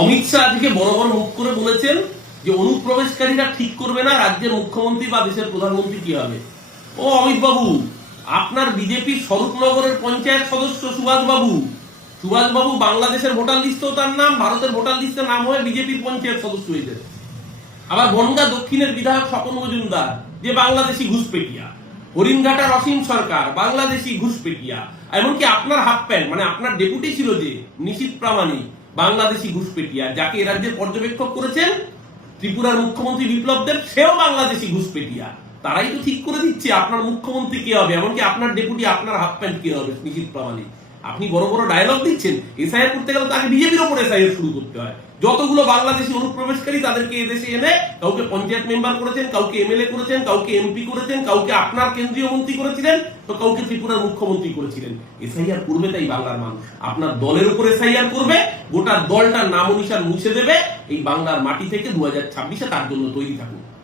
অমিত শাহ আজকে বড় বড় মুখ করে বলেছেন যে অনুপ্রবেশকারীরা ঠিক করবে না রাজ্যের মুখ্যমন্ত্রী বা দেশের প্রধানমন্ত্রী কি হবে ও অমিত বাবু আপনার বিজেপি স্বরূপনগরের পঞ্চায়েত সদস্য সুভাষ বাবু সুভাষ বাবু বাংলাদেশের ভোটার লিস্টেও তার নাম ভারতের ভোটার লিস্টে নাম হয়ে বিজেপির পঞ্চায়েত সদস্য হয়েছে আবার বনগা দক্ষিণের বিধায়ক স্বপন মজুমদার যে বাংলাদেশি ঘুষপেটিয়া হরিণঘাটার অসীম সরকার বাংলাদেশি ঘুষপেটিয়া এমনকি আপনার হাফ প্যান্ট মানে আপনার ডেপুটি ছিল যে নিশীত প্রামাণিক বাংলাদেশি ঘুষপেটিয়া যাকে এ পর্যবেক্ষক করেছেন ত্রিপুরার মুখ্যমন্ত্রী বিপ্লব দেব সেও বাংলাদেশি ঘুষপেটিয়া তারাই তো ঠিক করে দিচ্ছে আপনার মুখ্যমন্ত্রী কে হবে এমনকি আপনার ডেপুটি আপনার হাফ প্যান্ট কে হবে নিশীত প্রামাণিক আপনি বড় বড় ডায়লগ দিচ্ছেন এসআইআর করতে গেলে তাকে বিজেপির ওপর এসআইআর শুরু করতে হয় যতগুলো বাংলাদেশি অনুপ্রবেশকারী তাদেরকে এদেশে এনে কাউকে পঞ্চায়েত মেম্বার করেছেন কাউকে এমএলএ করেছেন কাউকে এমপি করেছেন কাউকে আপনার কেন্দ্রীয় মন্ত্রী করেছিলেন তো কাউকে ত্রিপুরার মুখ্যমন্ত্রী করেছিলেন এসআইআর করবে তাই বাংলার মানুষ আপনার দলের উপর এসআইআর করবে গোটা দলটার নাম অনুসার মুছে দেবে এই বাংলার মাটি থেকে দু হাজার ছাব্বিশে তার জন্য তৈরি থাকুন